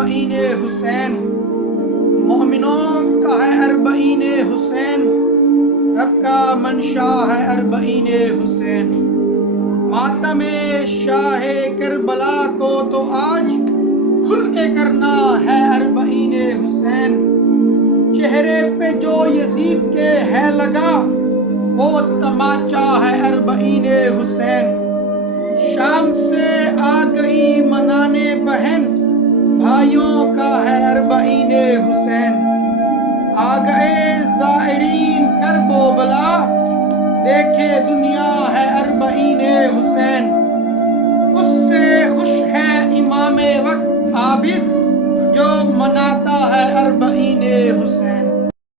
اربعین حسین، مومنوں کا ہے اربعین حسین، رب کا منشا ہے اربعین حسین۔ ماتم شاہ کربلا کو تو آج کھل کے کرنا ہے اربعین حسین۔ چہرے پہ جو یزید کے ہے لگا وہ تماچا ہے اربعین حسین۔ شام سے آ گئی منانے بہن، بھائیوں کا ہے اربعین حسین۔ آ گئے زائرین کرب و بلا، دیکھے دنیا ہے اربعین حسین۔ اس سے خوش ہے امام وقت عابد،